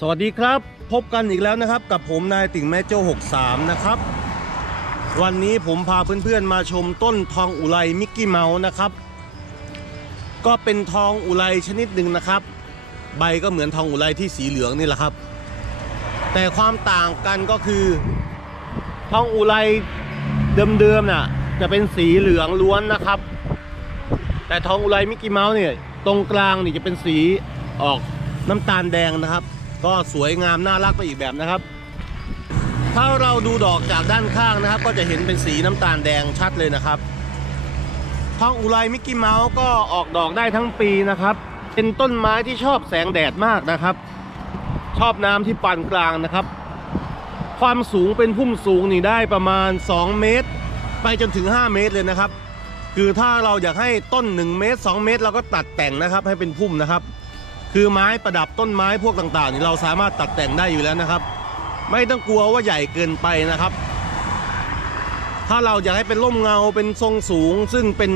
สวัสดีครับ พบกันอีกแล้วนะครับ กับผมนายติ่งแม่โจ้63 นะครับ วันนี้ผมพาเพื่อนๆมาชมต้นทองอุไรมิกกี้เมาส์นะครับ ก็เป็นทองอุไรชนิดหนึ่งนะครับ ใบก็เหมือนทองอุไรที่สีเหลืองนี่แหละครับ แต่ความต่างกันก็คือ ทองอุไรเดิมๆน่ะ จะเป็นสีเหลืองล้วนนะครับ แต่ทองอุไรมิกกี้เมาส์เนี่ยตรงกลางนี่จะเป็นสีออกน้ำตาลแดงนะครับ ก็สวยงามน่ารักไปอีกแบบนะครับ ถ้าเราดูดอกจากด้านข้างนะครับ ก็จะเห็นเป็นสีน้ำตาลแดงชัดเลยนะครับทองอุไรมิกกี้เมาส์ก็ออกดอกได้ทั้งปีนะครับ เป็นต้นไม้ที่ชอบแสงแดดมากนะครับ ชอบน้ำที่ปานกลางนะครับ ความสูงเป็นพุ่มสูงนี่ได้ประมาณ 2 เมตร ไปจนถึง 5 เมตรเลยนะครับ คือถ้าเราอยากให้ต้น 1 เมตร 2 เมตร เราก็ตัดแต่งนะครับให้เป็นพุ่มนะครับ คือไม้ประดับต้นไม้พวกต่างๆนี่เราสามารถตัดแต่งได้อยู่แล้วนะครับ ไม่ต้องกลัวว่าใหญ่เกินไปนะครับ ถ้าเราอยากให้เป็นร่มเงาเป็นทรงสูง ซึ่งเป็น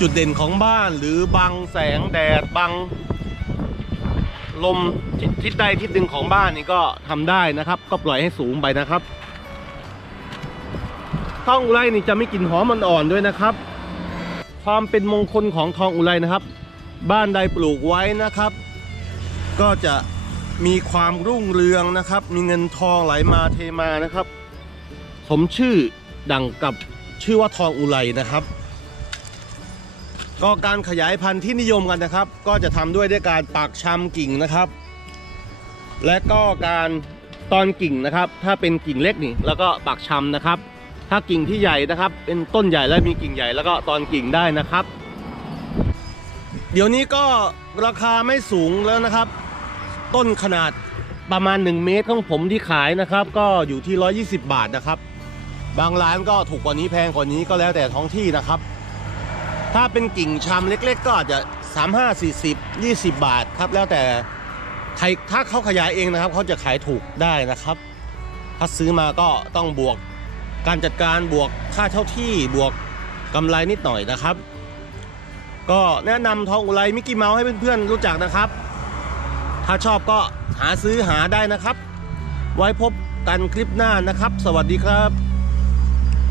จุดเด่นของบ้านหรือบังแสงแดดบัง ลมทิศใดทิศหนึ่งของบ้านนี่ก็ทำได้นะครับ ก็ปล่อยให้สูงไปนะครับทองอุไรนี่จะไม่กลิ่นหอมอ่อนๆด้วยนะครับ ความเป็นมงคลของทองอุไรนะครับ บ้านใดปลูกไว้นะครับ ก็จะมีความรุ่งเรืองนะครับ มีเงินทองไหลมาเทมานะครับ สมชื่อดังกับชื่อว่าทองอุไรนะครับ ก็การขยายพันธุ์ที่นิยมกันนะครับ ก็จะทำด้วยด้วยการปักชำกิ่งนะครับ และก็การตอนกิ่งนะครับ ถ้าเป็นกิ่งเล็กนี่แล้วก็ปักชำนะครับ ถ้ากิ่งที่ใหญ่นะครับ เป็นต้นใหญ่และมีกิ่งใหญ่แล้วก็ตอนกิ่งได้นะครับ เดี๋ยวนี้ก็ราคาไม่สูงแล้วนะครับ ต้นขนาดประมาณ 1 เมตรของผมที่ขายนะครับ ก็อยู่ที่ 120 บาทนะครับ บางร้านก็ถูกกว่านี้แพงกว่านี้ก็แล้วแต่ท้องที่นะครับ ถ้าเป็นกิ่งชำเล็ก ๆ ก็อาจจะ35 40 20 บาทครับ แล้วแต่ใครถ้าเขาขยายเองนะครับ เขาจะขายถูกได้นะครับ ถ้าซื้อมาก็ต้องบวกการจัดการบวกค่าเช่าที่บวกกำไรนิดหน่อยนะครับ ก็แนะนำทองอุไรมิกกี้เมาส์ให้เพื่อนๆรู้จักนะครับ ถ้าชอบก็หาซื้อหาได้นะครับ ไว้พบกันคลิปหน้านะครับ สวัสดีครับ